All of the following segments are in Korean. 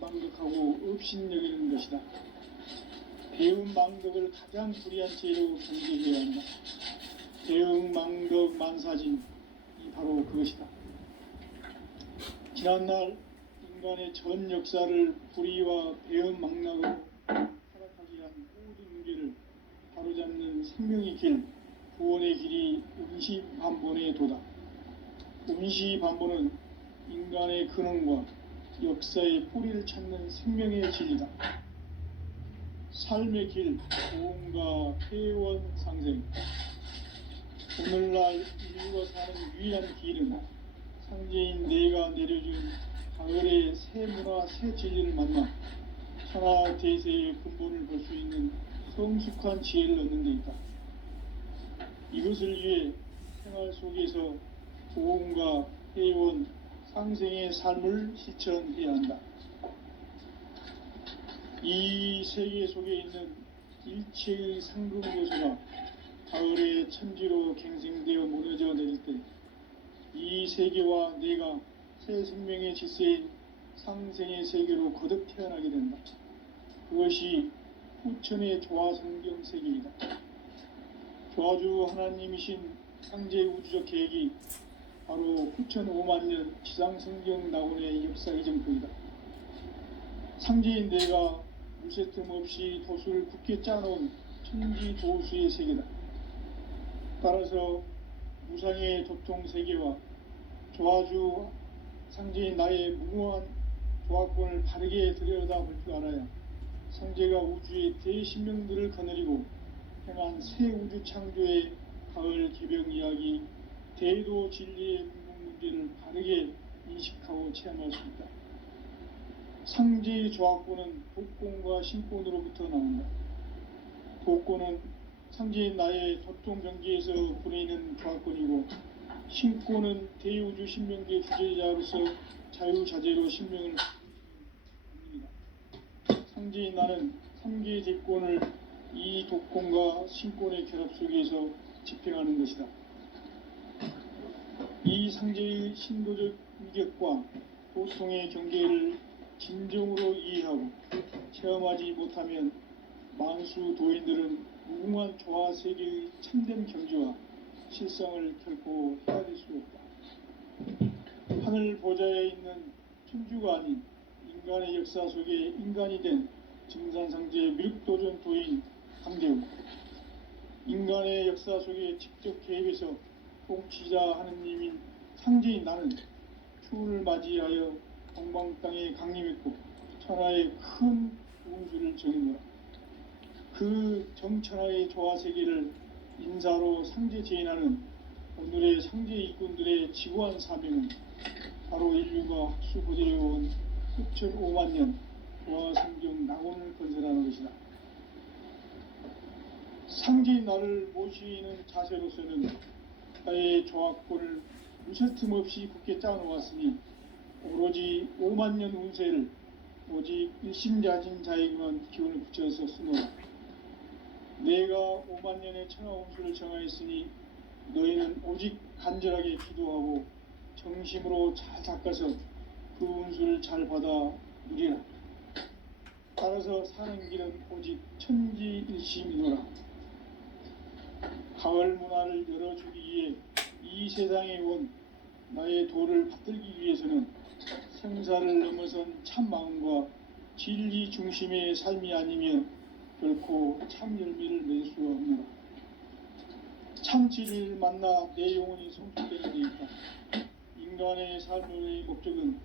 망극하고 업신여기는 것이다. 배움 망덕을 가장 불의한 죄로 경계해야 한다. 배움 망덕 만사진이 바로 그것이다. 지난날 인간의 전 역사를 불의와 배움 망락으로 타락하게 한 모든 문제를 바로잡는 생명의 길, 구원의 길이 운시반본의 도다. 운시반본은 인간의 근원과 역사의 뿌리를 찾는 생명의 진리다. 삶의 길, 보험과 폐원상생. 오늘날 인류가 사는 유일한 길은 상제인 내가 내려준 가을의 새 문화, 새 진리를 만나 천하 대세의 근본을 볼 수 있는 성숙한 지혜를 얻는 데 있다. 이것을 위해 생활 속에서 보험과 폐원, 상생의 삶을 실천해야 한다. 이 세계 속에 있는 일체의 상금 요소가 가을의 천지로 갱생되어 무너져 내릴 때 이 세계와 내가 새 생명의 질서인 상생의 세계로 거듭 태어나게 된다. 그것이 후천의 조화성경 세계이다. 조화주 하나님이신 상제 우주적 계획이 바로 후천 5만년 지상성경 낙원의 역사의 정토이다. 상제인 내가 무쇠 틈 없이 도수를 굳게 짜놓은 천지 도수의 세계다. 따라서 무상의 도통 세계와 조화주 상제인 나의 무모한 조화권을 바르게 들여다볼 줄 알아야 상제가 우주의 대신명들을 거느리고 행한 새 우주 창조의 가을 개병 이야기, 대도 진리의 궁극 문제를 바르게 인식하고 체험할 수 있다. 상제의 조화권은 독권과 신권으로부터 나온다. 독권은 상제인 나의 도통 경계에서 부리는 조화권이고, 신권은 대우주 신명계 주제자로서 자유자재로 신명을 합니다. 상제인 나는 3개의 대권을 이 독권과 신권의 결합 속에서 집행하는 것이다. 이 상제의 신도적 위격과 도통의 경계를 진정으로 이해하고 체험하지 못하면 만수 도인들은 무궁한 조화 세계의 참된 경지와 실상을 결코 헤아릴 수 없다. 하늘 보좌에 있는 천주가 아닌 인간의 역사 속에 인간이 된 증산상제 미륵도전 도인 강대우, 인간의 역사 속에 직접 개입해서 통치자 하느님인 상제인 나는 추운을 맞이하여 동방 땅에 강림했고 천하의 큰 운수를 정했노라. 그 정천하의 조화세계를 인사로 상제 제인하는 오늘의 상제 일꾼들의 지구한 사명은 바로 인류가 학수고대해온 후천 5만년 조화성경 낙원을 건설하는 것이다. 상제인 나를 모시는 자세로서는 나의 조화권을 무쇠틈 없이 굳게 짜놓았으니 오로지 5만년 운세를 오직 일심자진 자에게만 기운을 붙여서 쓰노라. 내가 5만년의 천하 운수를 정하였으니 너희는 오직 간절하게 기도하고 정심으로 잘 닦아서 그 운수를 잘 받아 누리라. 따라서 사는 길은 오직 천지일심이노라. 가을 문화를 열어주기 위해 이 세상에 온 나의 도를 받들기 위해서는 생사를 넘어선 참 마음과 진리 중심의 삶이 아니면 결코 참 열매를 맺을 수가 없노라. 참 진리를 만나 내 영혼이 성숙되는 데 있다. 인간의 삶의 목적은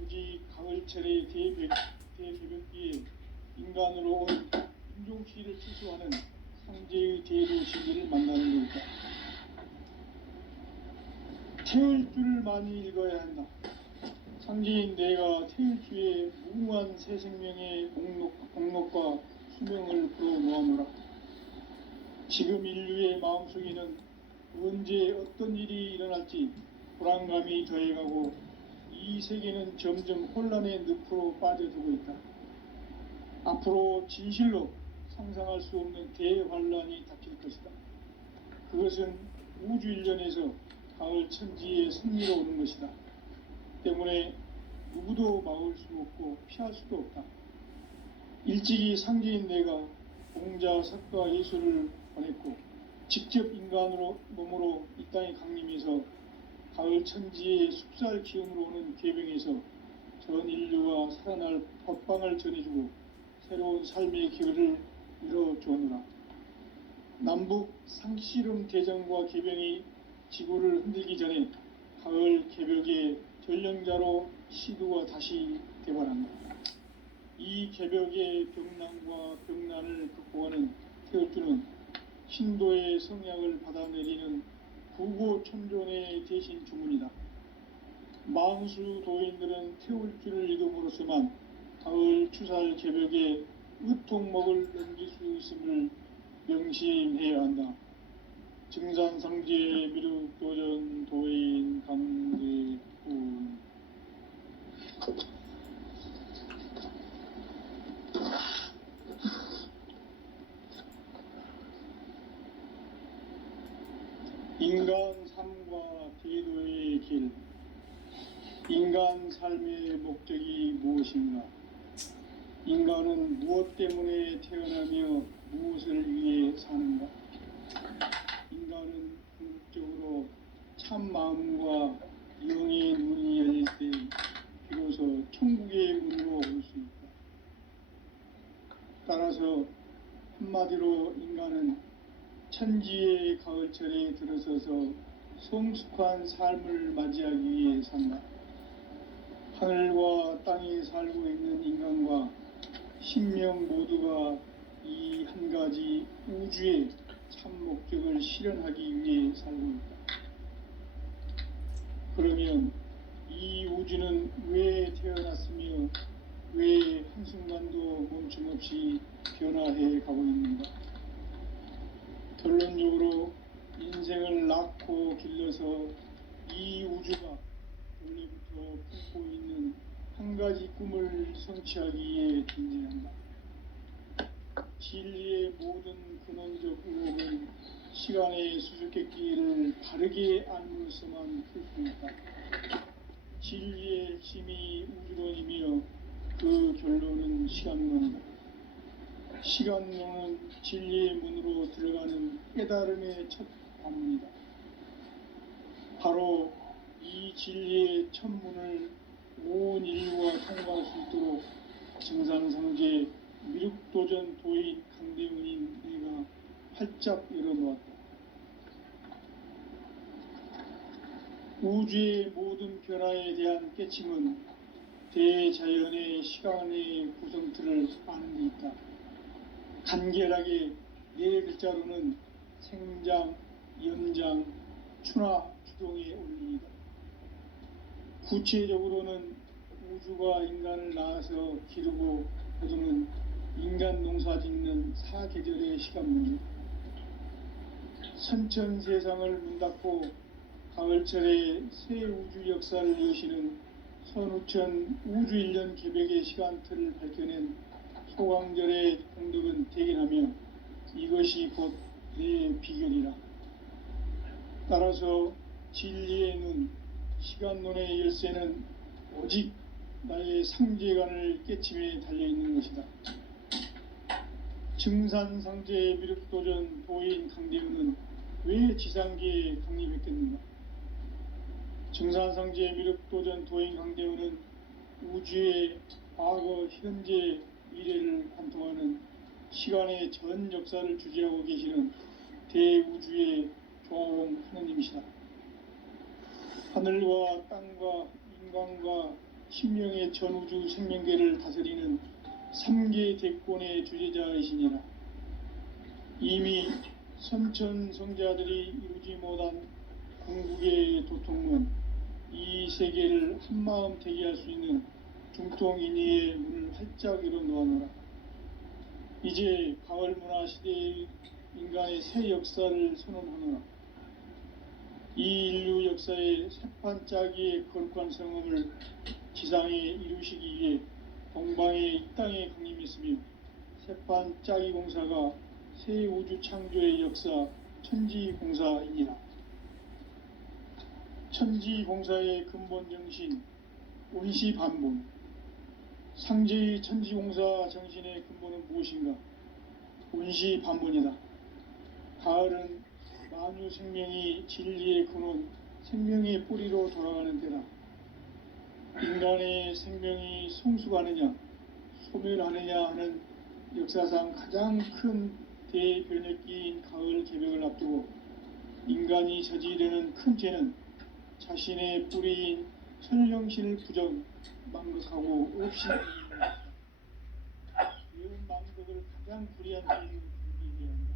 오직 가을철의 대개벽기에 인간으로 온 인종시를 추수하는 상제의 대도 진리를 만나는 데 있다. 태을 줄을 많이 읽어야 한다. 상제인 내가 태일주의 무궁한 새 생명의 목록과 수명을 풀어놓아노라. 지금 인류의 마음속에는 언제 어떤 일이 일어날지 불안감이 더해가고 이 세계는 점점 혼란의 늪으로 빠져들고 있다. 앞으로 진실로 상상할 수 없는 대환란이 닥칠 것이다. 그것은 우주 일전에서 가을 천지의 승리로 오는 것이다. 때문에 누구도 막을 수 없고 피할 수도 없다. 일찍이 상제인 내가 공자, 석가, 예수를 보냈고 직접 인간으로 몸으로 이 땅에 강림해서 가을 천지의 숲살 기운으로 오는 괴병에서 전 인류가 살아날 법방을 전해주고 새로운 삶의 기회를 이뤄주었노라. 남북 상씨름 대전과 개병이 지구를 흔들기 전에 가을 개벽의 전령자로 시두가 다시 대발한다. 이 개벽의 병난과 병난을 극복하는 태울주는 신도의 성약을 받아내리는 부고천존의 대신 주문이다. 망수 도인들은 태울주를 읽음으로써만 가을 추살 개벽의 의통목을 넘길 수 있음을 명심해야 한다. 증산상제 미륵도전 도인 강대군. 인간 삶과 대도의 길. 인간 삶의 목적이 무엇인가? 인간은 무엇 때문에 태어나며 무엇을 위해 사는가? 인간은 궁극적으로 참 마음과 영의 문이 열릴 때 비로소 천국의 문으로 올 수 있다. 따라서 한마디로 인간은 천지의 가을철에 들어서서 성숙한 삶을 맞이하기 위해 산다. 하늘과 땅에 살고 있는 인간과 신명 모두가 이 한 가지 우주의 참 목적을 실현하기 위해 살고 있다. 그러면 이 우주는 왜 태어났으며 왜 한순간도 멈춤없이 변화해 가고 있는가? 결론적으로 인생을 낳고 길러서 이 우주가 원래부터 품고 있는 한 가지 꿈을 성취하기 위해 존재한다. 진리의 모든 근원적 의혹은 시간의 수수께끼를 바르게 알므로서만 풀 수 있다. 진리의 핵심이 우주론이며 그 결론은 시간론이다. 시간론은 진리의 문으로 들어가는 깨달음의 첫 관문이다. 바로 이 진리의 첫 문을 온 인류가 통과할 수 있도록 증산상제 미륵도전 도인 강대문인 내가 활짝 열어놓았다. 우주의 모든 변화에 대한 깨침은 대자연의 시간의 구성틀을 아는 데 있다. 간결하게 네 글자로는 생장, 연장, 추나 추동의 원리이다. 구체적으로는 우주가 인간을 낳아서 기르고 거두는 인간 농사 짓는 사계절의 시간 문제. 선천 세상을 문 닫고 가을철에 새 우주 역사를 여시는 선우천 우주 1년 개벽의 시간틀을 밝혀낸 소강절의 공덕은 대견하며 이것이 곧 내 비결이라. 따라서 진리의 눈, 시간론의 열쇠는 오직 나의 상제관을 깨침에 달려있는 것이다. 증산상제 미륵도전 도인 강대문은 왜 지상계에 강림했겠는가? 증산상제 미륵도전 도인 강대문은 우주의 과거, 현재, 미래를 관통하는 시간의 전 역사를 주재하고 계시는 대우주의 조화원 하느님이시다. 하늘과 땅과 인간과 신명의 전우주 생명계를 다스리는 3계 대권의 주재자이시니라. 이미 선천 성자들이 이루지 못한 궁극의 도통문, 이 세계를 한마음 대기할 수 있는 중통인의의 문을 활짝 열어놓아노라. 이제 가을 문화 시대의 인간의 새 역사를 선언하노라. 이 인류 역사의 새판 짜기의 거룩한 성음을 지상에 이루시기 위해 동방의 이 땅에 강림했으며 새판 짜기 공사가 새 우주 창조의 역사 천지공사이니라. 천지공사의 근본 정신, 온시반본. 상제의 천지공사 정신의 근본은 무엇인가? 온시반본이다. 가을은 만유 생명이 진리의 근원, 생명의 뿌리로 돌아가는 때다. 인간의 생명이 성숙하느냐 소멸하느냐 하는 역사상 가장 큰 대변혁기인 가을 개벽을 앞두고 인간이 저지르는 큰 죄는 자신의 뿌리인 천령신을 부정 망극하고 없이 배운 망극을 가장 불의한 죄로 준비해야 한다.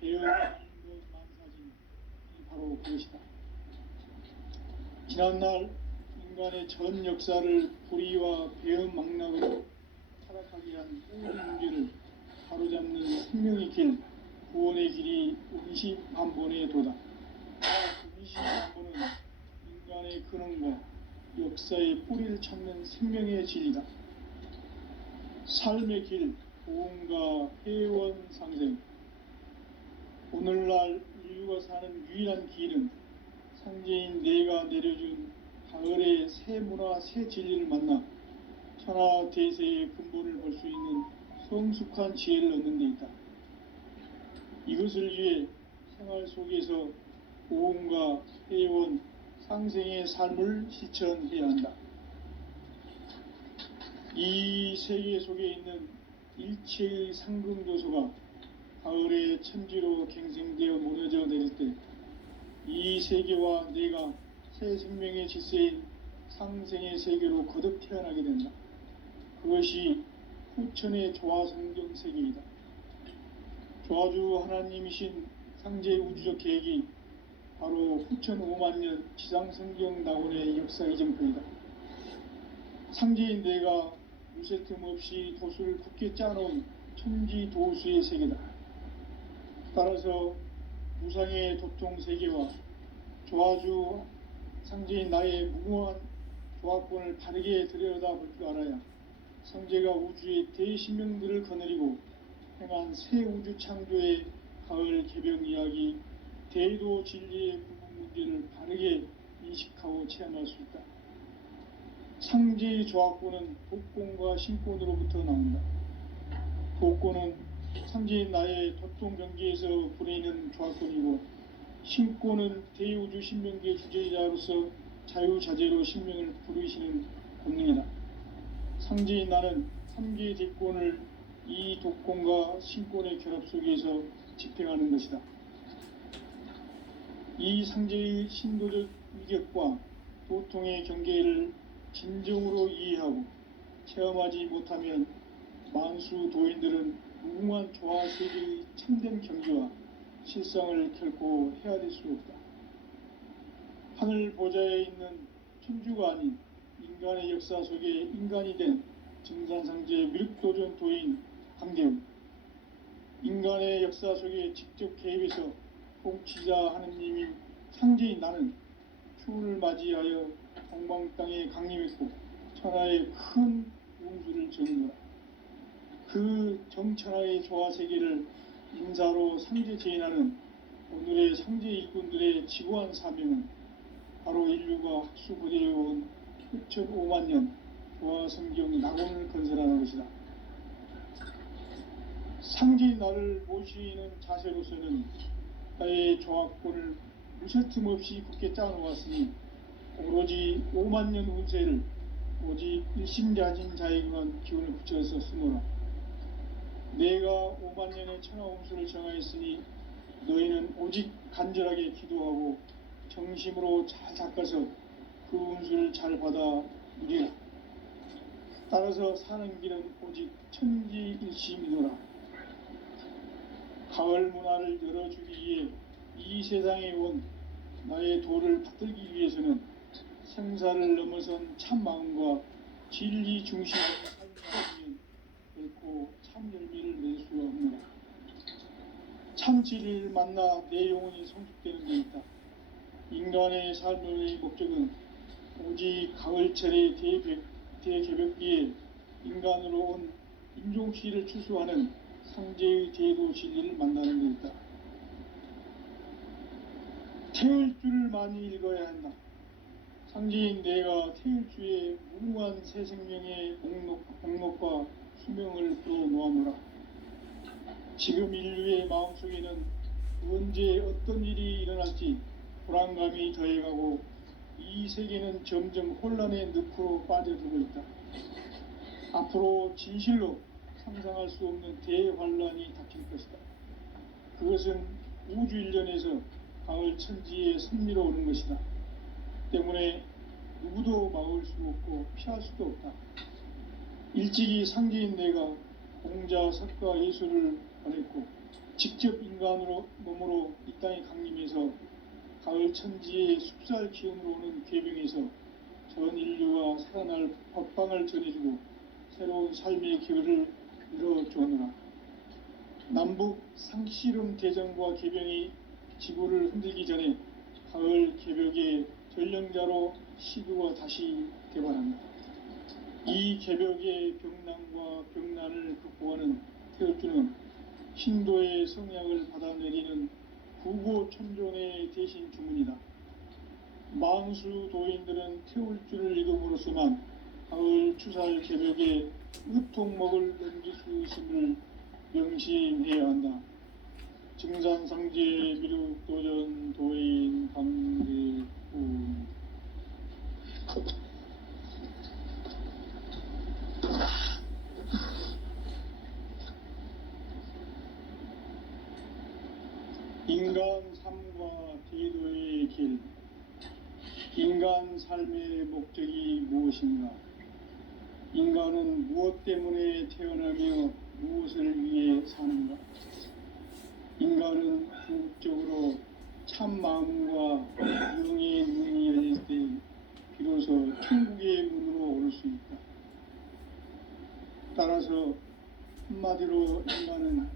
배운 망극 만사진이 바로 그것이다. 지난날 인간의 전 역사를 불의와 배은 망락으로 타락하게 한 모든 문제를 바로잡는 생명의 길, 구원의 길이 온시반본의 도다. 온시반본은 인간의 근원과 역사의 뿌리를 찾는 생명의 진리다. 삶의 길, 보험과 회원 상생. 오늘날 인류가 사는 유일한 길은 상제인 내가 내려준 가을의 새 문화, 새 진리를 만나 천하 대세의 근본을 볼 수 있는 성숙한 지혜를 얻는 데 있다. 이것을 위해 생활 속에서 보험과 회원, 상생의 삶을 실천해야 한다. 이 세계 속에 있는 일체의 상금도소가 가을의 천지로 갱생되어 무너져 내릴 때 이 세계와 내가 새 생명의 질서인 상생의 세계로 거듭 태어나게 된다. 그것이 후천의 조화성경 세계이다. 조화주 하나님이신 상제 우주적 계획이 바로 후천 5만년 지상성경 낙원의 역사 이정표이다. 상제인 내가 무쇠 틈 없이 도수를 굳게 짜놓은 천지 도수의 세계다. 따라서 무상의 도통 세계와 조화주 상제인 나의 무모한 조합권을 바르게 들여다볼 줄 알아야 상제가 우주의 대신명들을 거느리고 행한 새 우주 창조의 가을 개벽 이야기, 대도 진리의 근본 문제를 바르게 인식하고 체험할 수 있다. 상제의 조합권은 독권과 신권으로부터 나온다. 독권은 상제인 나의 도통 경계에서 부리는 조합권이고, 신권은 대우주 신명기의 주제자로서 자유자재로 신명을 부르시는 권능이다. 상제인 나는 3개의 대권을 이 독권과 신권의 결합 속에서 집행하는 것이다. 이 상제의 신도적 위격과 도통의 경계를 진정으로 이해하고 체험하지 못하면 만수 도인들은 무궁한 조화 세계의 참된 경지와 실상을 결코 헤아릴 수 없다. 하늘 보좌에 있는 천주가 아닌 인간의 역사 속에 인간이 된 증산상제 미륵도전 도인 강대웅, 인간의 역사 속에 직접 개입해서 통치자 하느님인 상제인 나는 추운을 맞이하여 동방 땅에 강림했고 천하의 큰 운수를 적은 거라. 그 정천하의 조화세계를 인사로 상제 제인하는 오늘의 상제 일꾼들의 지고한 사명은 바로 인류가 학수부대해온 6,500년 조화성경 낙원을 건설하는 것이다. 상제인 나를 모시는 자세로서는 나의 조합권을 무쇠틈 없이 굳게 짜놓았으니 오로지 5만년 운세를 오직 일심자진 자에게만 기운을 붙여서 쓰노라. 내가 5만년의 천하운수를 정하였으니 너희는 오직 간절하게 기도하고 정심으로 잘 닦아서 그 운수를 잘 받아 누리라. 따라서 사는 길은 오직 천지일심이노라. 가을 문화를 열어주기 위해 이 세상에 온 나의 도를 받들기 위해서는 생사를 넘어선 참 마음과 진리 중심의 삶이 아니면 결코 참 열매를 낼 수가 없노라. 참 진리를 만나 내 영혼이 성숙되는 데 있다. 인간의 삶의 목적은 오직 가을철의 대개벽기에 인간으로 온 인종시를 추수하는 상제의 제도 진리를 만나는 데 있다. 태을 줄을 많이 읽어야 한다. 상제인 내가 태일주의 무궁한 새 생명의 목록과 희명을 불어놓아노라. 지금 인류의 마음속에는 언제 어떤 일이 일어날지 불안감이 더해가고 이 세계는 점점 혼란의 늪으로 빠져들고 있다. 앞으로 진실로 상상할 수 없는 대환란이 닥칠 것이다. 그것은 우주 일련에서 가을 천지에 선미로 오는 것이다. 때문에 누구도 막을 수 없고 피할 수도 없다. 일찍이 상제인 내가 공자, 석가, 예수를 보냈고 직접 인간으로 몸으로 이 땅에 강림해서 가을 천지의 숲살 기운으로 오는 궤병에서 전 인류가 살아날 법방을 전해주고 새로운 삶의 기회를 이뤄주었노라. 남북 상씨름 대전과 궤병이 지구를 흔들기 전에 가을 개벽의 전령자로 시드가 다시 개발한다. 이 개벽의 병난과 병난을 극복하는 태울주는 신도의 성약을 받아내리는 구고천존의 대신 주문이다. 만수 도인들은 태울주를 이름으로서만 가을 추살 개벽의 의통목을 넘길 수 있음을 명심해야 한다. 증산상제 미륵도전 도인 강대우. 인간 삶과 대도의 길. 인간 삶의 목적이 무엇인가? 인간은 무엇 때문에 태어나며 무엇을 위해 사는가? 인간은 궁극적으로 참 마음과 영의 문이 열릴 때 비로소 천국의 문으로 오를 수 있다. 따라서 한마디로 인간은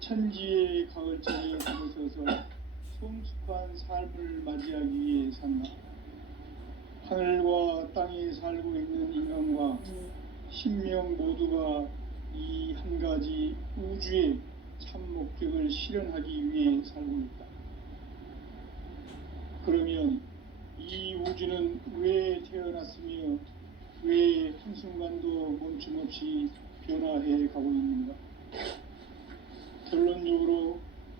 천지의 가을철에 들어서서 성숙한 삶을 맞이하기 위해 산다. 하늘과 땅에 살고 있는 인간과 신명 모두가 이 한 가지 우주의 참 목적을 실현하기 위해 살고 있다. 그러면 이 우주는 왜 태어났으며 왜 한순간도 멈춤없이 변화해 가고 있는가? 결론적으로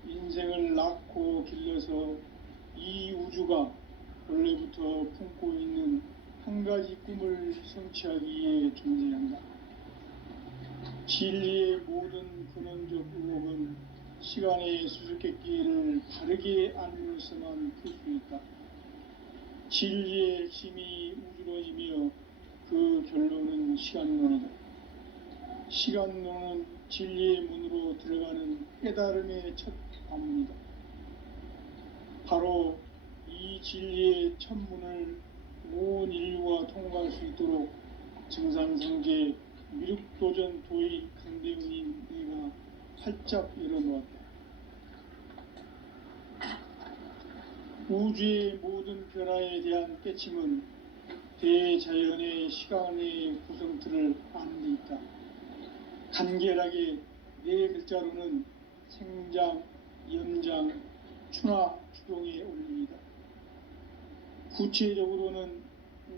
인생을 낳고 길러서 이 우주가 원래부터 품고 있는 한 가지 꿈을 성취하기 위해 존재한다. 진리의 모든 근원적 의혹은 시간의 수수께끼를 바르게 알므로서만 풀 수 있다. 진리의 핵심이 우주론이며 그 결론은 시간론이다. 시간론은 진리의 문으로 들어가는 깨달음의 첫 관문이다. 바로 이 진리의 첫 문을 온 인류가 통과할 수 있도록 증산상제 미륵도전 도의 강대훈인 내가 활짝 열어놓았다. 우주의 모든 변화에 대한 깨침은 대자연의 시간의 구성틀을 아는 데 있다. 간결하게 네 글자로는 생장, 연장, 추나 추동의 원리이다. 구체적으로는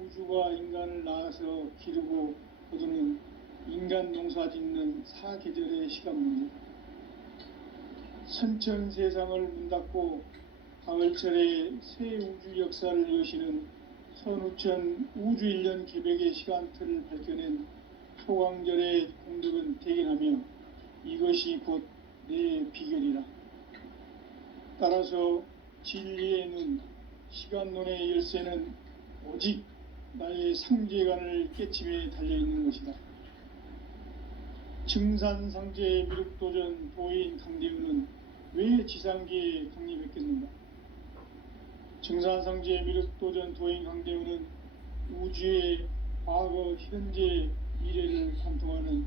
우주가 인간을 낳아서 기르고 거두는 인간 농사 짓는 사계절의 시간 문제. 선천 세상을 문 닫고 가을철에 새 우주 역사를 여시는 선우천 우주 일년 개벽의 시간틀을 밝혀낸 소강절의 공덕은 대견하며 이것이 곧 내 비결이라. 따라서 진리의 눈, 시간론의 열쇠는 오직 나의 상제관을 깨침에 달려있는 것이다. 증산상제 미륵도전 도인 강대훈은 왜 지상계에 강림했겠는가? 증산상제 미륵도전 도인 강대훈은 우주의 과거, 현재, 미래를 관통하는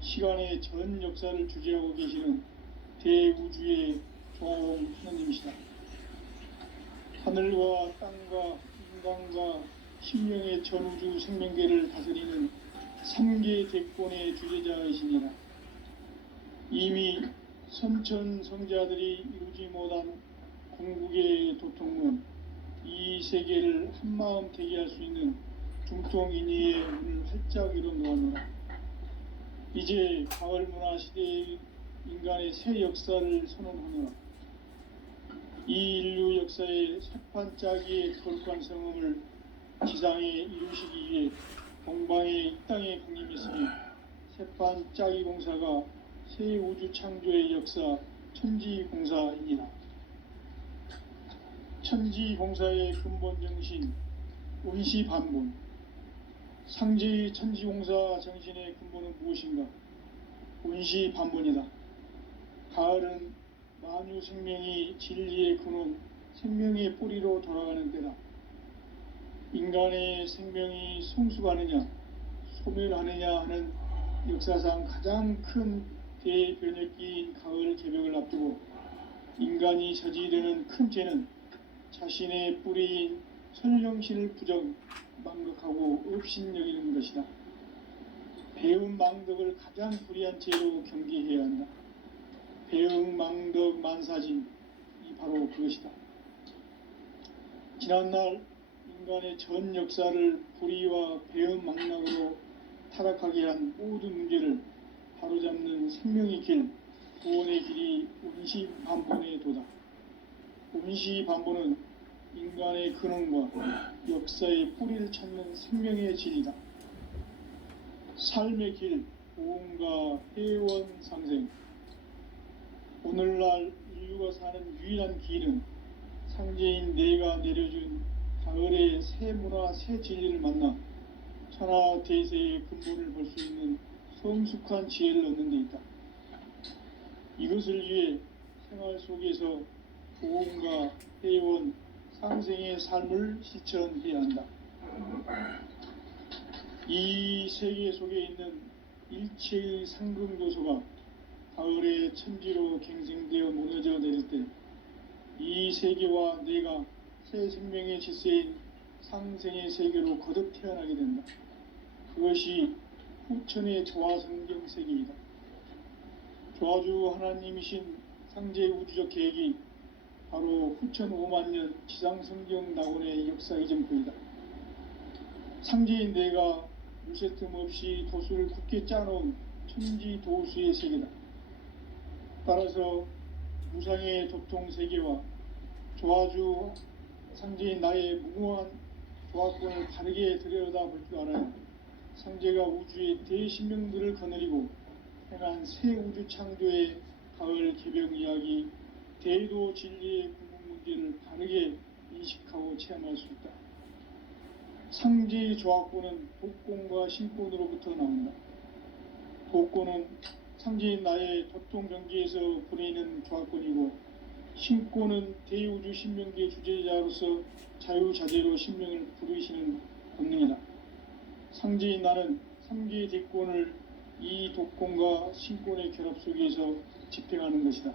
시간의 전 역사를 주재하고 계시는 대우주의 조화용 하느님이시다. 하늘과 땅과 인간과 신명의 전우주 생명계를 다스리는 3계 대권의 주재자이시니라. 이미 선천 성자들이 이루지 못한 궁극의 도통문, 이 세계를 한마음 되게 할 수 있는 중통인의의 문을 활짝 열어 놓아노라. 이제 가을 문화 시대의 인간의 새 역사를 선언하노라. 이 인류 역사의 새판짜기의 거룩한 성음을 지상에 이루시기 위해 동방의 이 땅에 강림했으며 새판짜기 공사가 새 우주 창조의 역사 천지공사이니라. 천지공사의 근본 정신 운시반본. 상제의 천지공사 정신의 근본은 무엇인가? 운시반본이다. 가을은 만유 생명이 진리의 근원, 생명의 뿌리로 돌아가는 때다. 인간의 생명이 성숙하느냐, 소멸하느냐 하는 역사상 가장 큰 대변혁기인 가을 개벽을 앞두고 인간이 저지르는 큰 죄는 자신의 뿌리인 선령신을 부정, 망극하고 업신여기는 것이다. 배움 망덕을 가장 불의한 죄로 경계해야 한다. 배움 망덕 만사진이 바로 그것이다. 지난날 인간의 전 역사를 불의와 배움 망락으로 타락하게 한 모든 문제를 바로잡는 생명의 길, 구원의 길이 운시반본의 도다. 운시반본은 인간의 근원과 역사의 뿌리를 찾는 생명의 진리다. 삶의 길, 보험과 회원 상생. 오늘날 인류가 사는 유일한 길은 상제인 내가 내려준 가을의 새 문화, 새 진리를 만나 천하 대세의 근본을 볼 수 있는 성숙한 지혜를 얻는 데 있다. 이것을 위해 생활 속에서 보험과 회원, 상생의 삶을 실천해야 한다. 이 세계 속에 있는 일체의 상금요소가 가을의 천지로 갱생되어 무너져 내릴 때 이 세계와 내가 새 생명의 질서인 상생의 세계로 거듭 태어나게 된다. 그것이 후천의 조화성경 세계이다. 조화주 하나님이신 상제 우주적 계획이 바로 후천 5만 년 지상성경 낙원의 역사 이전표이다. 상제인 내가 무쇠틈 없이 도수를 굳게 짜놓은 천지도수의 세계다. 따라서 무상의 도통 세계와 조화주 상제인 나의 무궁한 조화권을 바르게 들여다볼 줄 알아야 상제가 우주의 대신명들을 거느리고 행한 새 우주 창조의 가을 개벽 이야기, 대도 진리의 궁극 문제를 바르게 인식하고 체험할 수 있다. 상제의 조화권은 독권과 신권으로부터 나온다. 독권은 상제인 나의 도통 경계에서 보내는 조화권이고, 신권은 대우주 신명계 주제자로서 자유자재로 신명을 부르시는 권능이다. 상제인 나는 3개의 대권을 이 독권과 신권의 결합 속에서 집행하는 것이다.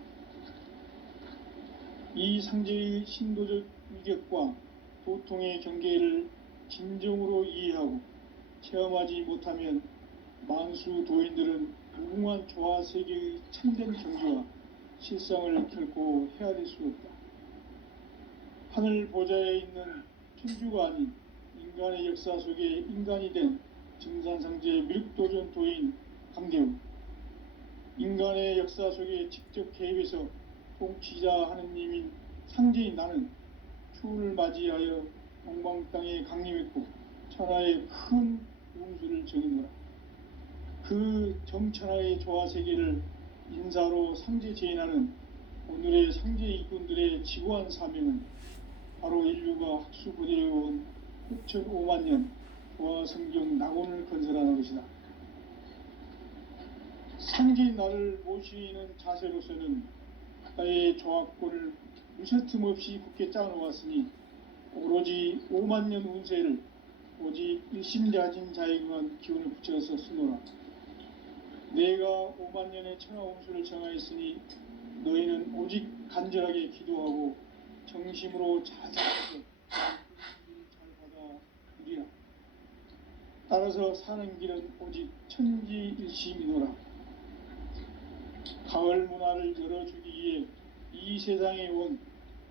이 상제의 신도적 위격과 도통의 경계를 진정으로 이해하고 체험하지 못하면 만수 도인들은 무궁한 조화 세계의 참된 경지와 실상을 결코 헤아릴 수 없다. 하늘 보좌에 있는 천주가 아닌 인간의 역사 속에 인간이 된 증산상제 미륵도전 도인 강대우, 인간의 역사 속에 직접 개입해서 통치자 하느님인 상제인 나는 추운을 맞이하여 동방 땅에 강림했고 천하의 큰 운수를 정의노라. 그 정천하의 조화 세계를 인사로 상제 제인하는 오늘의 상제 이꾼들의 지고한 사명은 바로 인류가 학수고대해온 후천 5만 년 조화 성경 낙원을 건설하는 것이다. 상제인 나를 모시는 자세로서는 나의 조화권을 무쇠틈 없이 굳게 짜놓았으니 오로지 5만 년 운세를 오직 일심자진 자에게만 기운을 붙여서 쓰노라. 내가 5만 년의 천하 운수를 정하였으니 너희는 오직 간절하게 기도하고 정심으로 자세해서 잘 받아 누리라. 따라서 사는 길은 오직 천지일심이노라. 가을 문화를 열어주기 위해 이 세상에 온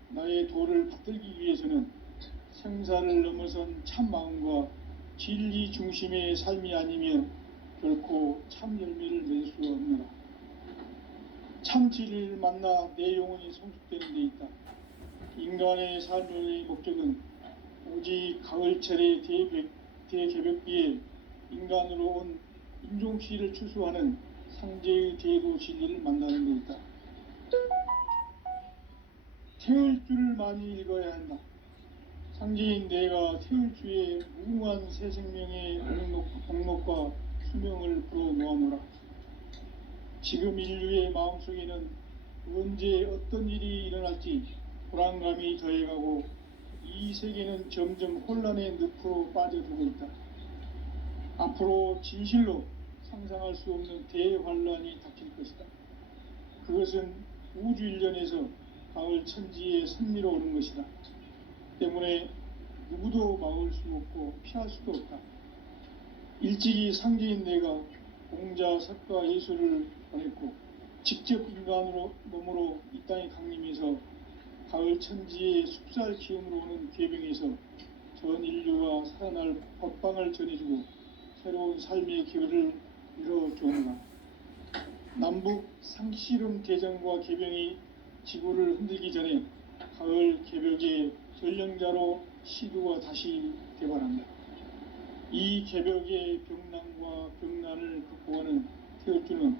나의 도를 받들기 위해서는 생사를 넘어선 참 마음과 진리 중심의 삶이 아니면 결코 참 열매를 낼 수 없느라. 참 진리를 만나 내 영혼이 성숙되는 데 있다. 인간의 삶의 목적은 오직 가을철의 대개벽비에 인간으로 온 인종시를 추수하는 상제의 대도 진리를 만나는 데 있다. 태을 줄을 많이 읽어야 한다. 상제인 내가 태을 주에 무궁한 새 생명의 옥록과 수명을 불어놓아노라. 지금 인류의 마음속에는 언제 어떤 일이 일어날지 불안감이 더해가고 이 세계는 점점 혼란의 늪으로 빠져들고 있다. 앞으로 진실로 상상할 수 없는 대환란이 닥칠 것이다. 그것은 우주 일련에서 가을 천지의 섭리로 오는 것이다. 때문에 누구도 막을 수 없고 피할 수도 없다. 일찍이 상제인 내가 공자, 석가, 예수를 보냈고 직접 인간으로 몸으로 이 땅에 강림해서 가을 천지의 숲살 기음으로 오는 괴병에서 전 인류가 살아날 법방을 전해주고 새로운 삶의 기회를 이뤄주었노라. 남북 상씨름 대전과 개병이 지구를 흔들기 전에 가을 개벽의 전령자로 시두가 다시 개발한다. 이 개벽의 병난과 병난을 극복하는 태울주는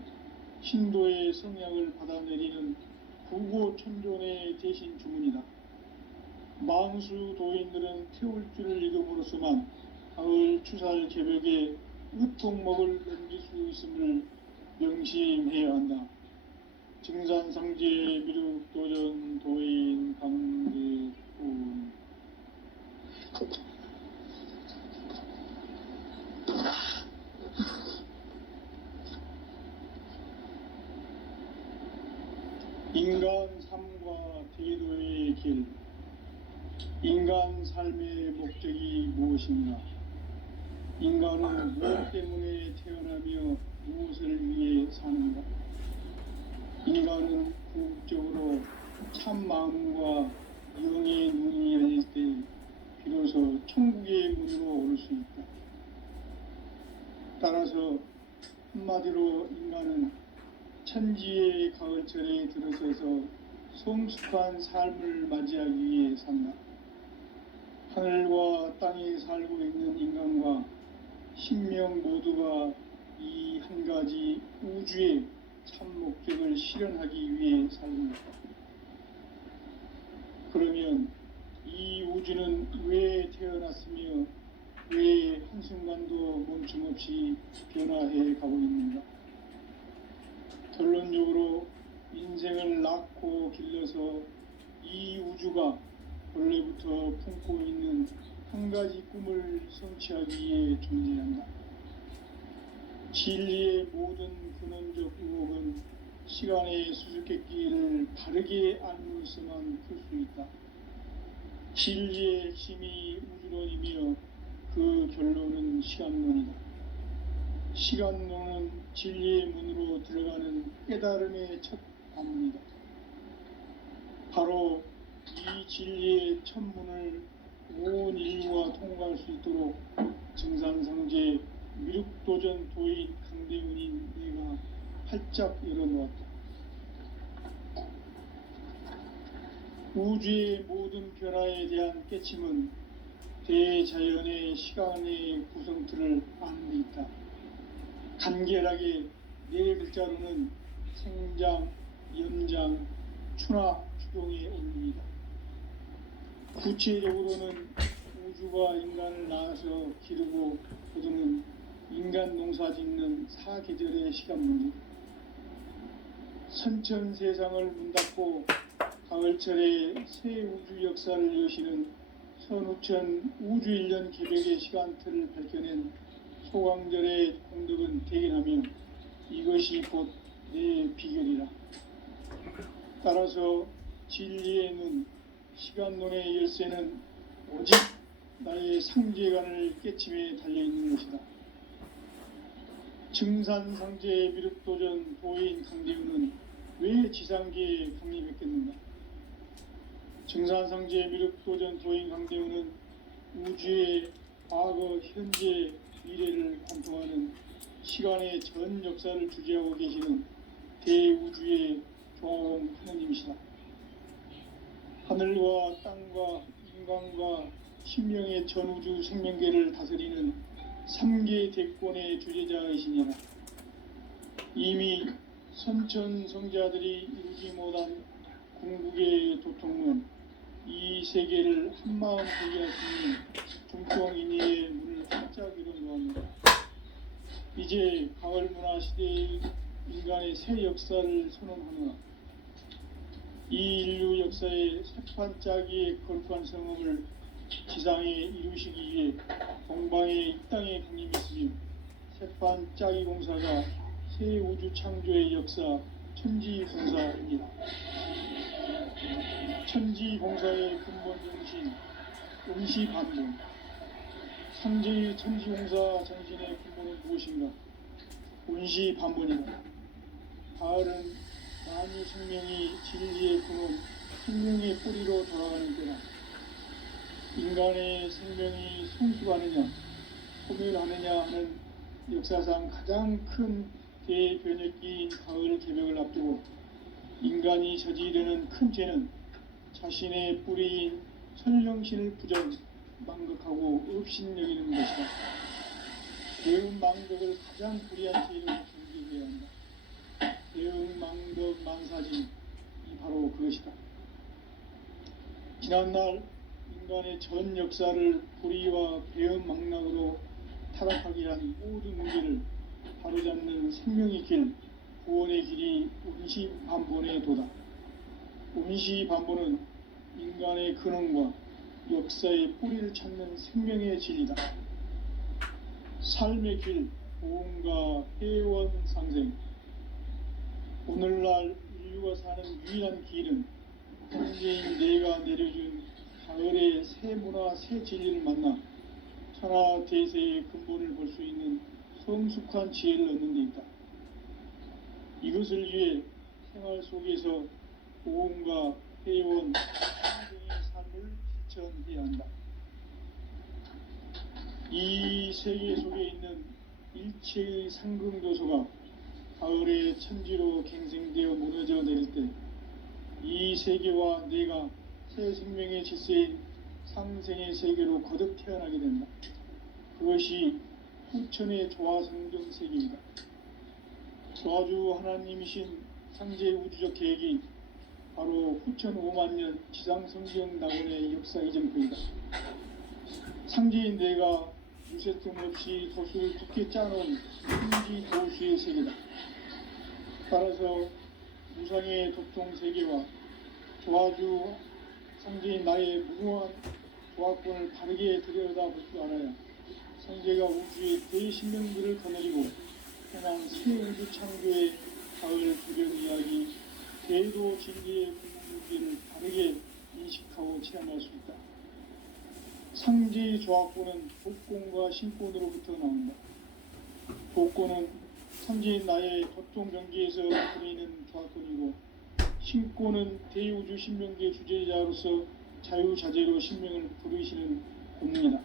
신도의 성약을 받아내리는 구고천존의 대신 주문이다. 만수 도인들은 태울주를 읽음으로써만 가을 추살 개벽에 으통목을 넘길 수 있음을 명심해야 한다. 증산상제 미륵도전 도인 강제군. 인간 삶과 대도의 길. 인간 삶의 목적이 무엇인가? 인간은 무엇 때문에 태어나며 무엇을 위해 사는가? 인간은 궁극적으로 참 마음과 영의 눈이 열릴 때 비로소 천국의 문으로 오를 수 있다. 따라서 한마디로 인간은 천지의 가을철에 들어서서 성숙한 삶을 맞이하기 위해 산다. 하늘과 땅에 살고 있는 인간과 신명 모두가 이 한 가지 우주의 참 목적을 실현하기 위해 살는 것. 그러면 이 우주는 왜 태어났으며 왜 한순간도 멈춤없이 변화해 가고 있는가? 결론적으로 인생을 낳고 길러서 이 우주가 본래부터 품고 있는 한 가지 꿈을 성취하기 위해 존재한다. 진리의 모든 근원적 의혹은 시간의 수수께끼를 바르게 알므로서만 풀 수 있다. 진리의 핵심이 우주론이며 그 결론은 시간론이다. 시간론은 진리의 문으로 들어가는 깨달음의 첫 관문이다. 바로 이 진리의 첫 문을 온 인류가 통과할 수 있도록 증산상제 미륵도전 도인 강대훈인 내가 활짝 열어놓았다. 우주의 모든 변화에 대한 깨침은 대자연의 시간의 구성틀을 아는 데 있다. 간결하게 네 글자로는 생장, 연장, 추나 추동의 원리이다. 구체적으로는 우주가 인간을 낳아서 기르고 거두는 인간 농사 짓는 사계절의 시간 문제. 선천 세상을 문 닫고 가을철에 새 우주 역사를 여시는 선우천 우주 1년 개벽의 시간틀을 밝혀낸 소강절의 공덕은 대견하며 이것이 곧 내 비결이라. 따라서 진리의 눈, 시간론의 열쇠는 오직 나의 상제관을 깨침에 달려있는 것이다. 증산상제 미륵도전 도인 강대훈은 왜 지상계에 강림했겠는가? 증산상제 미륵도전 도인 강대훈은 우주의 과거, 현재, 미래를 관통하는 시간의 전 역사를 주재하고 계시는 대우주의 조화공 하느님이시다. 하늘과 땅과 인간과 신명의 전우주 생명계를 다스리는 3계 대권의 주재자이시니라. 이미 선천성자들이 이루지 못한 궁극의 도통은 이 세계를 한마음 되게 할 수 있는 중통인의의 문을 활짝 열어놓았노라. 이제 가을 문화 시대의 인간의 새 역사를 선언하노라. 이 인류 역사의 새판짜기의 거룩한 성음을 지상에 이루시기 위해 동방의 이 땅에 강림했으며 새판짜기 공사가 새 우주 창조의 역사 천지공사입니다. 천지공사의 근본 정신 음시반본. 상제의 천지공사 정신의 근본은 무엇인가? 운시반본이다. 가을은 만유 생명이 진리의 근원, 생명의 뿌리로 돌아가는 때다. 인간의 생명이 성숙하느냐, 소멸하느냐 하는 역사상 가장 큰 대변혁기인 가을 개벽을 앞두고 인간이 저지르는 큰 죄는 자신의 뿌리인 선령신을 부정, 망극하고 업신여기는 것이다. 대응망덕을 가장 불의한 죄로 경계해야 한다. 대응망덕 만사진이 바로 그것이다. 지난날 인간의 전 역사를 불의와 배은망락으로 타락하게 한 모든 문제를 바로잡는 생명의 길, 구원의 길이 운시반본의 도다. 운시반본은 인간의 근원과 역사의 뿌리를 찾는 생명의 진리다. 삶의 길, 보험과 회원 상생. 오늘날 인류가 사는 유일한 길은 현재인 내가 내려준 가을의 새 문화, 새 진리를 만나 천하 대세의 근본을 볼 수 있는 성숙한 지혜를 얻는 데 있다. 이것을 위해 생활 속에서 보험과 회원, 상생의 삶을 실천해야 한다. 이 세계 속에 있는 일체의 상승도소가 가을의 천지로 갱생되어 무너져 내릴 때 이 세계와 내가 새 생명의 질서인 상생의 세계로 거듭 태어나게 된다. 그것이 후천의 조화성경 세계이다. 조화주 하나님이신 상제 우주적 계획이 바로 후천 5만 년 지상성경 낙원의 역사 이전표이다. 상제인 내가 유세 틈 없이 도수를 굳게 짜놓은 신지 도수의 세계다. 따라서 무상의 도통 세계와 조화주 상제인 나의 무궁한 조화권을 바르게 들여다볼 줄 알아야 상제가 우주의 대신명들을 거느리고 해난 새 우주 창조의 가을 주변 이야기, 대도 진리의 궁극기를 바르게 인식하고 체험할 수 있다. 상제의 조화권은 복권과 신권으로부터 나온다. 복권은 상제인 나의 도통 경계에서 부리는 조화권이고, 신권은 대우주 신명계 주제자로서 자유자재로 신명을 부르시는 본능이다.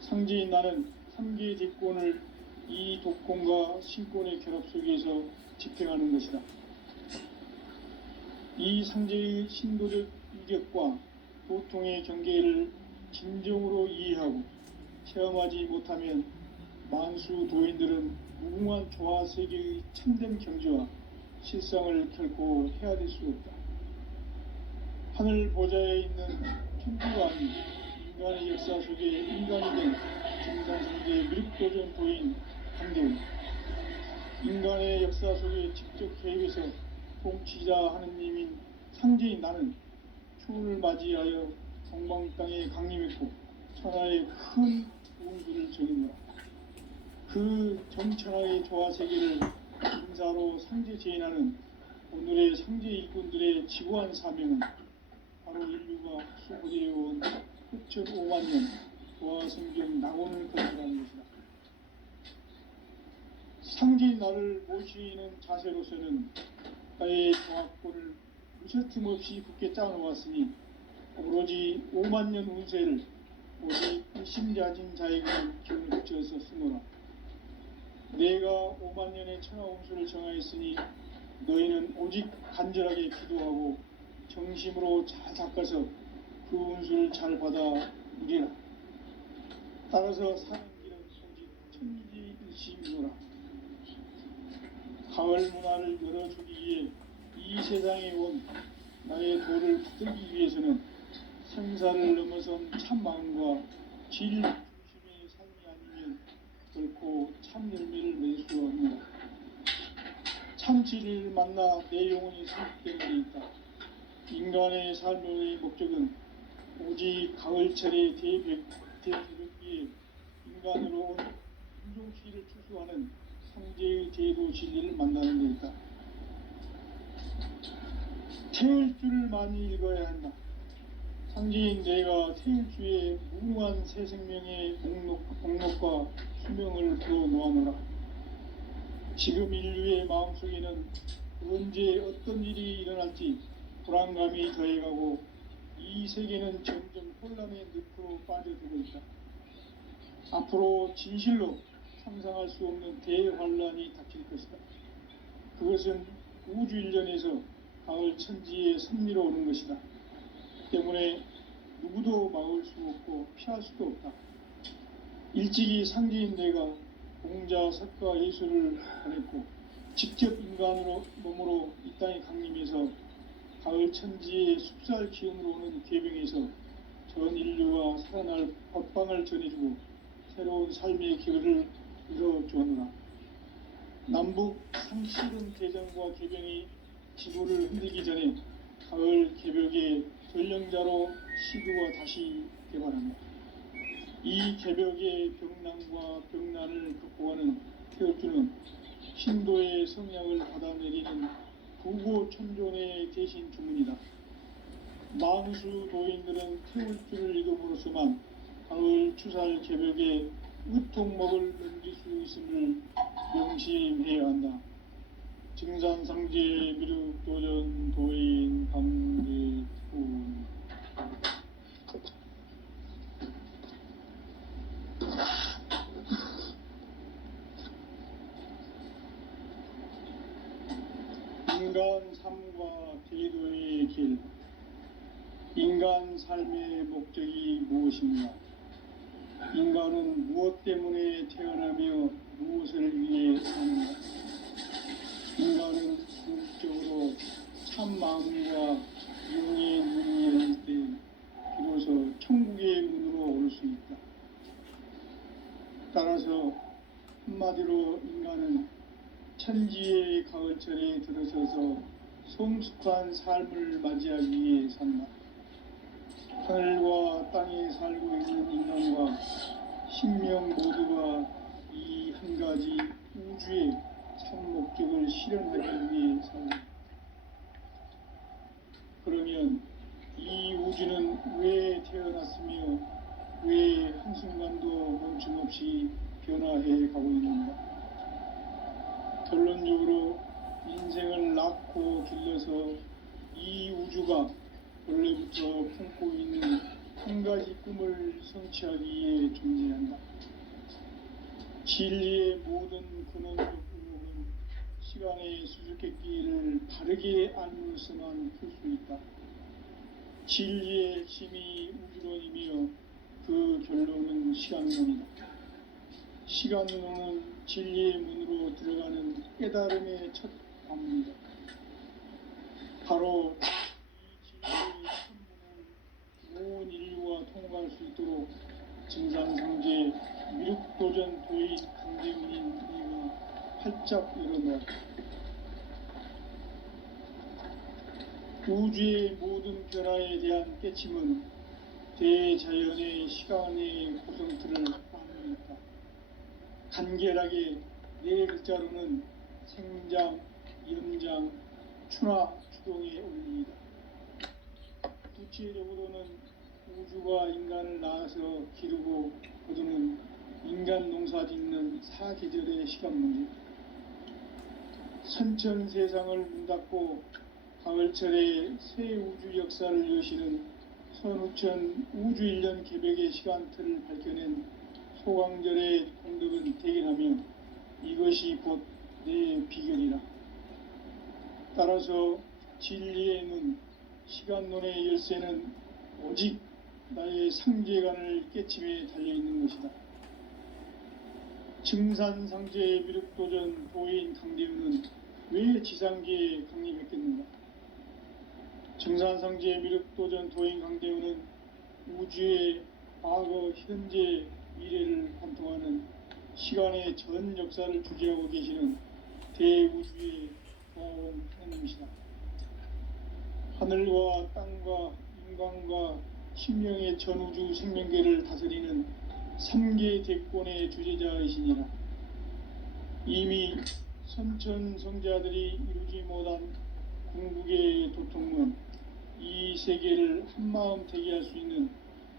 상제인 나는 3개 대권을 이 독권과 신권의 결합 속에서 집행하는 것이다. 이 상제의 신도적 유격과 도통의 경계를 진정으로 이해하고 체험하지 못하면 만수 도인들은 무궁한 조화 세계의 참된 경지와 실상을 결코 헤아릴 수 없다. 하늘 보좌에 있는 천주왕이 인간의 역사 속에 인간이 된 정상성제의 밀도전 도인 한대우, 인간의 역사 속에 직접 개입해서 통치자 하느님인 상제인 나는 추운을 맞이하여 동방 땅에 강림했고 천하의 큰 우주를 적이노라. 그 정천하의 조화 세계를 인사로 상제 제인하는 오늘의 상제 일꾼들의 지구한 사명은 바로 인류가 수고되어온 후천 5만 년 조화 성경 낙원을 건설하는 것이다. 상제인 나를 모시는 자세로서는 나의 조화권을 무쇠틈 없이 굳게 짜놓았으니 오로지 5만 년 운세를 오직 심자진 자에게는 기운을 붙여서 쓰노라. 내가 5만 년의 천하 운수를 정하였으니 너희는 오직 간절하게 기도하고 정심으로 잘 닦아서 그 운수를 잘 받아 누리라. 따라서 사는 길은 오직 천지일심이노라. 가을 문화를 열어주기 위해 이 세상에 온 나의 도를 붙들기 위해서는 생사를 넘어선 참 마음과 질 중심의 삶이 아니면 결코 참 열매를 맺을 수 없노라. 참치를 만나 내 영혼이 성숙되는 데 있다. 인간의 삶의 목적은 오직 가을철의 대개벽기에 인간으로 온 인종시를 추수하는 성제의 제도 진리를 만나는 데 있다. 태을 줄을 많이 읽어야 한다. 상제인 내가 태을 주에 무궁한 새 생명의 목록과 수명을 풀어 놓아노라. 지금 인류의 마음속에는 언제 어떤 일이 일어날지 불안감이 더해가고 이 세계는 점점 혼란의 늪으로 빠져들고 있다. 앞으로 진실로 상상할 수 없는 대환란이 닥칠 것이다. 그것은 우주 일련에서 가을 천지의 섭리로 오는 것이다. 때문에 누구도 막을 수 없고 피할 수도 없다. 일찍이 상제인 내가 공자, 석가, 예수를 보냈고 직접 인간으로 몸으로 이 땅에 강림해서 가을 천지의 숲살 기운으로 오는 계병에서 전 인류와 살아날 법방을 전해주고 새로운 삶의 기회를 이뤄주었노라. 남북 상실은 대전과 계병이 지구를 흔들기 전에 가을 개벽의 전령자로 시도가 다시 개발한다. 이 개벽의 병난과 병난을 극복하는 태울주는 신도의 성약을 받아내리는 부고천존의 대신 주문이다. 만수 도인들은 태울주를 읽음으로써만 가을 추살 개벽의 의통목을 넘길 수 있음을 명심해야 한다. 증산상제 미륵도전 도인 감개훈. 인간 삶과 제도의 길. 인간 삶의 목적이 무엇인가? 인간은 무엇 때문에 태어나며 무엇을 위해 사는가? 인간은 궁극적으로 참 마음과 용의 문이 열릴 때 비로소 천국의 문으로 올 수 있다. 따라서 한마디로 인간은 천지의 가을철에 들어서서 성숙한 삶을 맞이하기 위해 산다. 하늘과 땅에 살고 있는 인간과 신명 모두가 이 한 가지 우주의 참 목적을 실현하기 위해 산다. 그러면 이 우주는 왜 태어났으며 왜 한순간도 멈춤없이 변화해 가고 있는가? 결론적으로 인생을 낳고 길러서 이 우주가 원래부터 품고 있는 한 가지 꿈을 성취하기 위해 존재한다. 진리의 모든 근원적 의혹은 시간의 수수께끼를 바르게 알므로서만 풀 수 있다. 진리의 핵심이 우주론이며 그 결론은 시간론이다. 시간론은 진리의 문으로 들어가는 깨달음의 첫 방문이다. 바로 이 진리의 천문을 온 인류가 통과할 수 있도록 증산상제 미륵도전 도인 강제문인 이가 활짝 열어놓았다. 우주의 모든 변화에 대한 깨침은 대자연의 시간의 구성틀을 반영했다. 간결하게 네 글자로는 생장, 연장, 추나 추동의 원리이다. 구체적으로는 우주가 인간을 낳아서 기르고 거두는 인간 농사 짓는 사계절의 시간 문제. 선천 세상을 문 닫고 가을철에 새 우주 역사를 여시는 천우천 우주일년 개벽의 시간틀을 밝혀낸 소강절의 공덕은 대견하며 이것이 곧 내 비결이라. 따라서 진리의 눈, 시간론의 열쇠는 오직 나의 상제관을 깨침에 달려있는 것이다. 증산상제 미륵도전 도인 강대우는 왜 지상계에 강림했겠는가? 증산상제 미륵도전 도인 강대우는 우주의 과거, 현재, 미래를 관통하는 시간의 전 역사를 주재하고 계시는 대우주의 하나님이시다. 하늘과 땅과 인간과 신명의 전우주 생명계를 다스리는 3계 대권의 주재자이시니라. 이미 선천성자들이 이루지 못한 궁극의 도통문, 이 세계를 한마음 되게 할 수 있는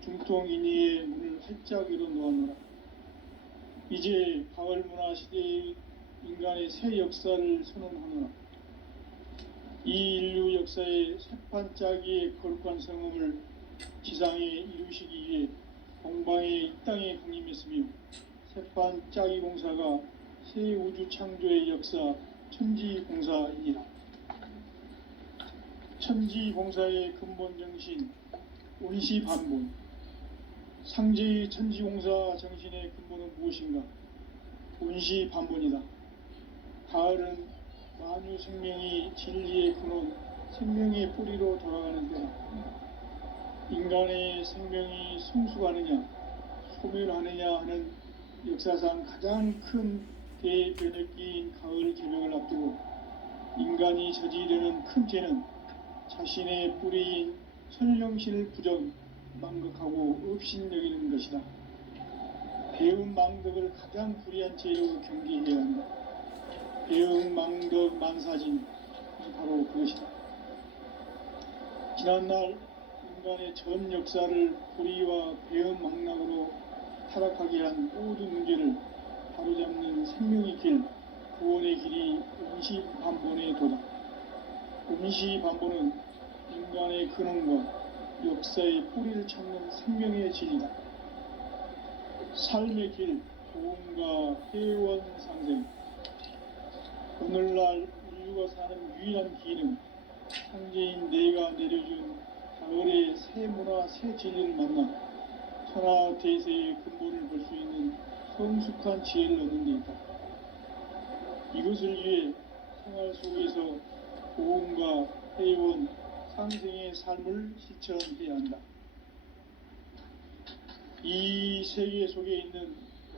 중통인의의 문을 활짝 열어 놓았노라. 이제 가을문화 시대의 인간의 새 역사를 선언하노라. 이 인류 역사의 새판짜기의 거룩한 성음을 지상에 이루시기 위해 동방의 이 땅에 강림했으며 새판짜기 공사가 새 우주 창조의 역사 천지공사이니라. 천지공사의 근본 정신 온시반본. 상제의 천지공사 정신의 근본은 무엇인가? 온시반본이다. 가을은 만유 생명이 진리의 근원, 생명의 뿌리로 돌아가는 때다. 인간의 생명이 성숙하느냐, 소멸하느냐 하는 역사상 가장 큰 대변혁기인 가을 개벽을 앞두고 인간이 저지르는 큰 죄는 자신의 뿌리인 선령신을 부정, 망극하고 업신여기는 것이다. 배운 망덕을 가장 불의한 죄로 경계해야 한다. 배응 망덕 만사진이 바로 그것이다. 지난날 인간의 전 역사를 불의와 배응 망락으로 타락하게 한 모든 문제를 바로잡는 생명의 길, 구원의 길이 온시반본의 도다. 온시반본은 인간의 근원과 역사의 뿌리를 찾는 생명의 진리다. 삶의 길, 도움과 회원 상생. 오늘날 인류가 사는 유일한 기회는 상제인 내가 내려준 가을의 새 문화, 새 진리를 만나 천하 대세의 근본을 볼 수 있는 성숙한 지혜를 얻는 데 있다. 이것을 위해 생활 속에서 도움과 회원, 상생의 삶을 실천해야 한다. 이 세계 속에 있는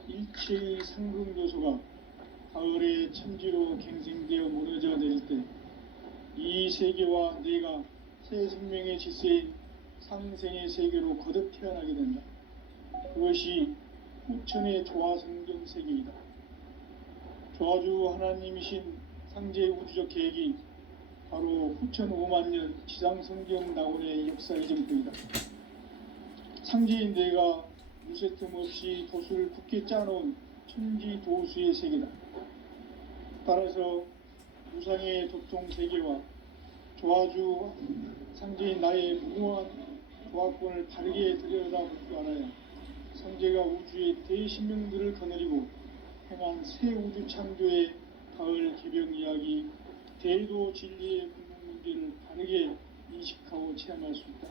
일체의 상급 요소가 가을의 천지로 갱생되어 무너져 내릴 때 이 세계와 내가 새 생명의 질서인 상생의 세계로 거듭 태어나게 된다. 그것이 후천의 조화성경 세계이다. 조화주 하나님이신 상제 우주적 계획이 바로 후천 5만년 지상성경 낙원의 역사의 전부이다. 상제인 내가 무쇠틈 없이 도수를 굳게 짜놓은 천지 도수의 세계다. 따라서 무상의 도통 세계와 조화주 상제인 나의 무모한 조화권을 바르게 들여다볼 줄 알아야 상제가 우주의 대신명들을 거느리고 행한 새 우주 창조의 가을 개벽 이야기, 대도 진리의 궁극 문제를 바르게 인식하고 체험할 수 있다.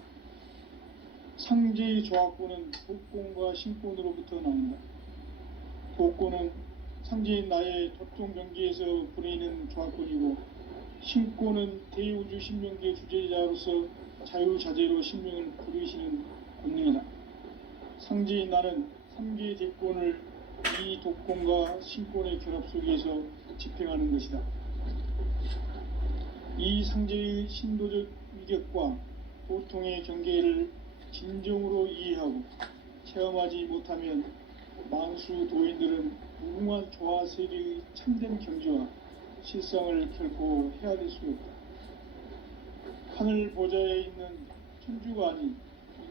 상제의 조화권은 독권과 신권으로부터 나온다. 독권은 상제인 나의 도통 경계에서 보내는 조화권이고, 신권은 대우주 신명계 주제자로서 자유자재로 신명을 부르시는 권능이다. 상제인 나는 3개 대권을 이 독권과 신권의 결합 속에서 집행하는 것이다. 이 상제의 신도적 위격과 보통의 경계를 진정으로 이해하고 체험하지 못하면 만수 도인들은 무궁한 조화세계의 참된 경지와 실상을 결코 헤아릴 수 없다. 하늘 보좌에 있는 천주가 아닌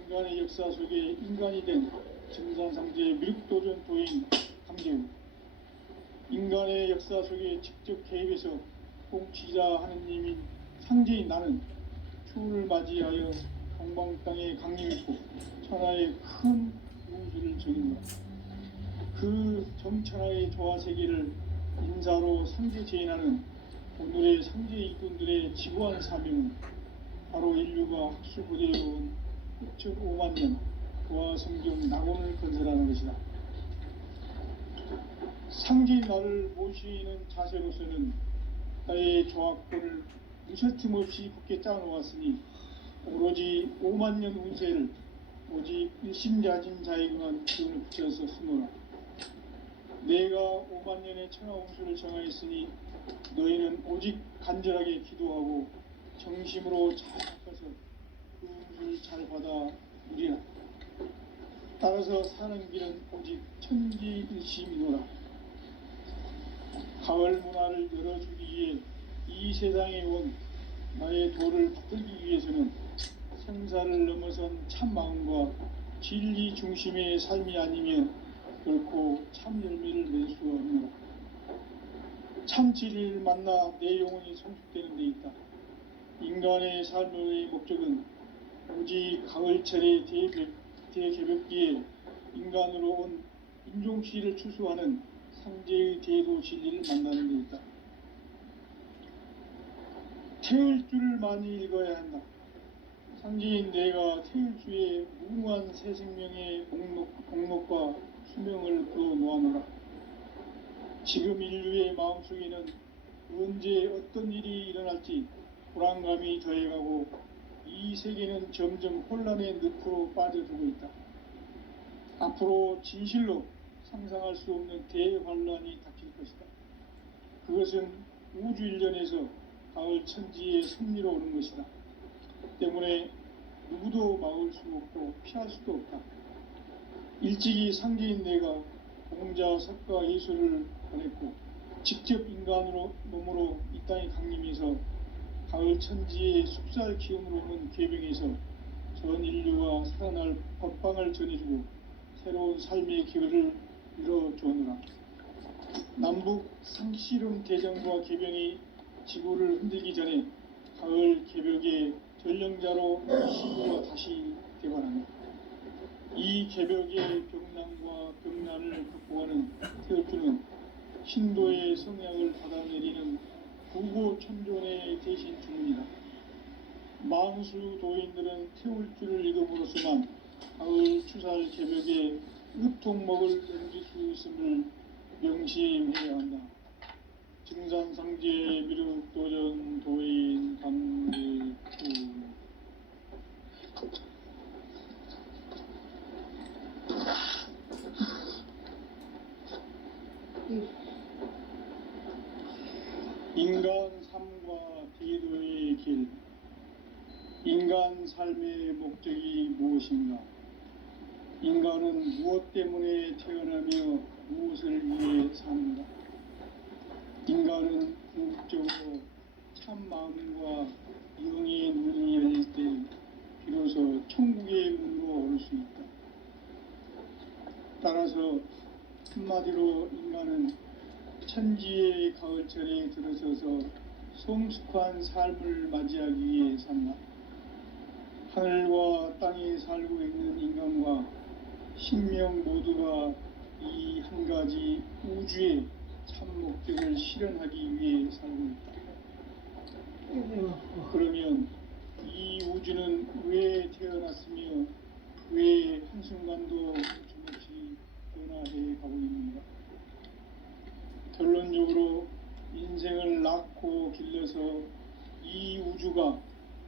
인간의 역사 속에 인간이 된 증산상제의 미륵도전 도인 강제우, 인간의 역사 속에 직접 개입해서 통치자 하느님인 상제인 나는 추운을 맞이하여 동방 땅에 강림했고 천하의 큰 우주를 정의노라. 그 정천하의 조화 세계를 인사로 상제 제인하는 오늘의 상제 일꾼들의 지구한 사명은 바로 인류가 학술부대에온 6.5만 년 부하 성경 낙원을 건설하는 것이다. 상제의 나를 모시는 자세로서는 나의 조합권을 무설팀 없이 굳게 짜놓았으니 오로지 5만 년 운세를 오직 일심자진 자에게만 기운을 붙여서 쓰노라. 내가 5만 년의 천하 운수를 정하였으니 너희는 오직 간절하게 기도하고 정심으로 잘 닦아서 그 운수를 잘 받아 누리라. 따라서 사는 길은 오직 천지일심이노라. 가을 문화를 열어주기 위해 이 세상에 온 나의 도를 붙들기 위해서는 생사를 넘어선 참 마음과 진리 중심의 삶이 아니면 결코 참 열매를 낼 수 없노라. 참 진리를 만나 내 영혼이 성숙되는 데 있다. 인간의 삶의 목적은 오직 가을철의 대개벽기에 인간으로 온 인종씨를 추수하는 상제의 대도 진리를 만나는 데 있다. 태을 줄을 많이 읽어야 한다. 상제인 내가 태을주의 무궁한 새 생명의 목록과 수명을 풀어놓아노라. 지금 인류의 마음속에는 언제 어떤 일이 일어날지 불안감이 더해가고 이 세계는 점점 혼란의 늪으로 빠져들고 있다. 앞으로 진실로 상상할 수 없는 대환란이 닥칠 것이다. 그것은 우주 일련에서 가을 천지의 승리로 오는 것이다. 때문에 누구도 막을 수 없고 피할 수도 없다. 일찍이 상제인 내가 공자, 석가, 예술을 보냈고 직접 인간으로 몸으로 이 땅에 강림해서 가을 천지의 숲살 기운으로 오는 궤병에서 전 인류가 살아날 법방을 전해주고 새로운 삶의 기회를 이뤄주었노라. 남북 상씨름 대전과 궤병이 지구를 흔들기 전에 가을 개벽의 전령자로 시구가 다시 개발한다. 이 개벽의 병난과 병난을 극복하는 태울주는 신도의 성향을 받아내리는 구고천존의 대신 주문이다. 만수 도인들은 태울주를 읽음으로써만 가을 추살 개벽의 흡통목을 넘길 수 있음을 명심해야 한다. 증산상제 미륵도전 도인 감대구. 인간 삶과 대도의 길. 인간 삶의 목적이 무엇인가? 인간은 무엇 때문에 태어나며 무엇을 위해 사는가? 인간은 궁극적으로 참 마음과 영의 눈이 열릴 때 비로소 천국의 문으로 오를 수 있다. 따라서 한마디로 인간은 천지의 가을철에 들어서서 성숙한 삶을 맞이하기 위해 산다. 하늘과 땅에 살고 있는 인간과 신명 모두가 이 한 가지 우주의 참 목적을 실현하기 위해 살고 있다. 그러면 이 우주는 왜 태어났으며 왜 한순간도 멈춤없이 변화해 가고 있는가? 결론적으로 인생을 낳고 길러서 이 우주가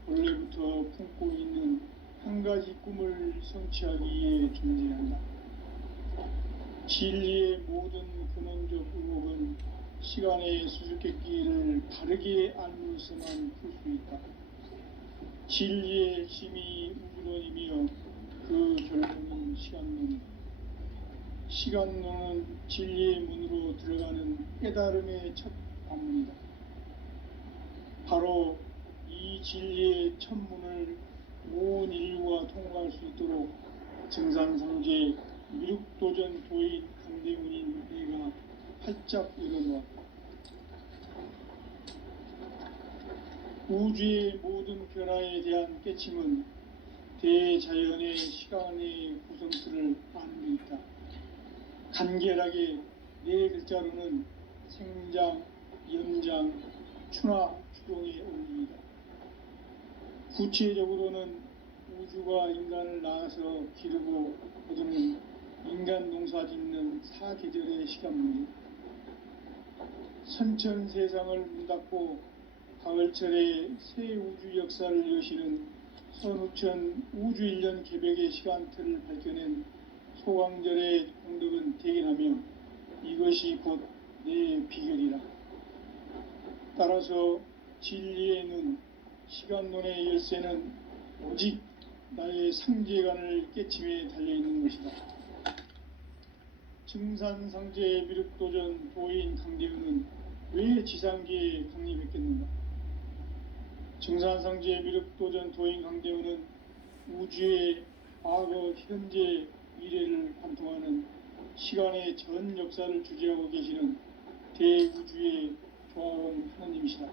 원래부터 품고 있는 한 가지 꿈을 성취하기 위해 존재한다. 진리의 모든 근원적 의혹은 시간의 수수께끼를 바르게 알므로서만 풀 수 있다. 진리의 핵심이 우주론이며 그 결론은 시간론이다. 시간론은 진리의 문으로 들어가는 깨달음의 첫 관문이다. 바로 이 진리의 첫 문을 온 인류가 통과할 수 있도록 증산상제 미륵도전 도인 강대문인 내가 활짝 열어놓았다. 우주의 모든 변화에 대한 깨침은 대자연의 시간의 구성틀을 아는 데 있다. 간결하게 네 글자로는 생장, 연장, 추나 추동의 원리이다. 구체적으로는 우주가 인간을 낳아서 기르고 거두는 인간 농사 짓는 사계절의 시간 문제, 선천 세상을 문닫고 가을철에 새 우주 역사를 여시는 선우천 우주일년 개벽의 시간틀을 밝혀낸 소강절의 공덕은 대견하며 이것이 곧 내 비결이라. 따라서 진리의 눈, 시간론의 열쇠는 오직 나의 상제관을 깨침에 달려있는 것이다. 증산상제 미륵도전 도인 강대우는 왜 지상계에 강림했겠는가? 증산상제 미륵도전 도인 강대우는 우주의 과거, 현재, 미래를 관통하는 시간의 전 역사를 주재하고 계시는 대우주의 조화원 하나님이시다.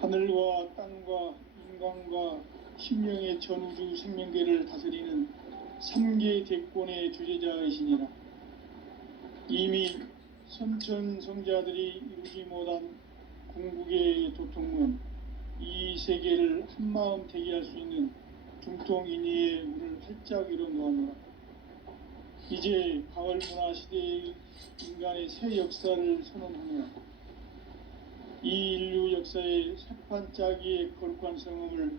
하늘과 땅과 인간과 심령의 전우주 생명계를 다스리는 3개 대권의 주재자이시니라. 이미 선천 성자들이 이루지 못한 궁극의 도통문, 이 세계를 한마음 대기할 수 있는 중통인의의 문을 활짝 열어 놓았노라. 이제 가을 문화 시대의 인간의 새 역사를 선언하노라. 이 인류 역사의 새판짜기의 거룩한 성음을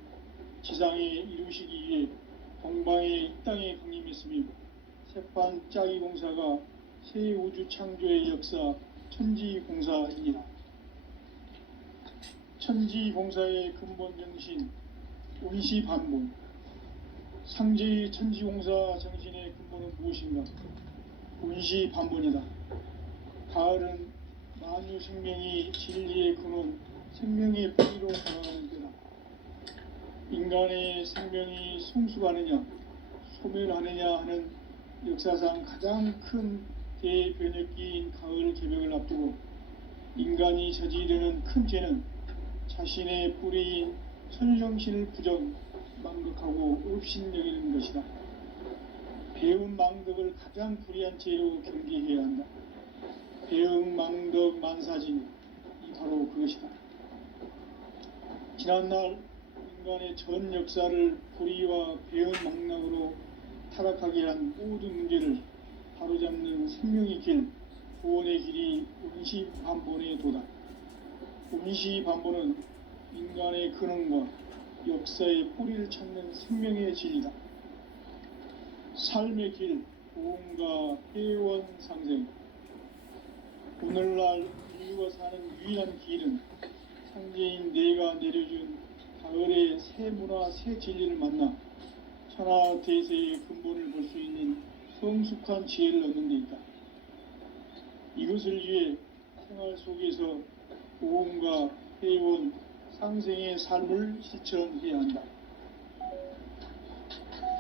지상에 이루시기 위해 동방의 이 땅에 강림했으며 새판짜기 공사가 새 우주 창조의 역사 천지공사이니라. 천지공사의 근본 정신 운시반본, 상제의 천지공사 정신의 근본은 무엇인가? 운시반본이다. 가을은 만유 생명이 진리의 근원, 생명의 뿌리로 돌아가는 때다. 인간의 생명이 성숙하느냐, 소멸하느냐 하는 역사상 가장 큰 대변혁기인 가을 개벽을 앞두고 인간이 저지르는 큰 죄는 자신의 뿌리인 천정신을 부정, 망극하고 업신여기는 것이다. 배운 망덕을 가장 불의한 죄로 경계해야 한다. 배응 망덕 만사진이 바로 그것이다. 지난날 인간의 전 역사를 불의와 배응 망락으로 타락하게 한 모든 문제를 바로잡는 생명의 길, 구원의 길이 운시반본의 도다. 운시반본은 인간의 근원과 역사의 뿌리를 찾는 생명의 진리다. 삶의 길, 보험과 회원 상생. 오늘날 인류가 사는 유일한 길은 상제인 내가 내려준 가을의 새 문화, 새 진리를 만나 천하 대세의 근본을 볼 수 있는 성숙한 지혜를 얻는 데 있다. 이것을 위해 생활 속에서 보험과 회원, 상생의 삶을 실천해야 한다.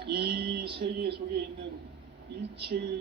이 세계 속에 있는 일체의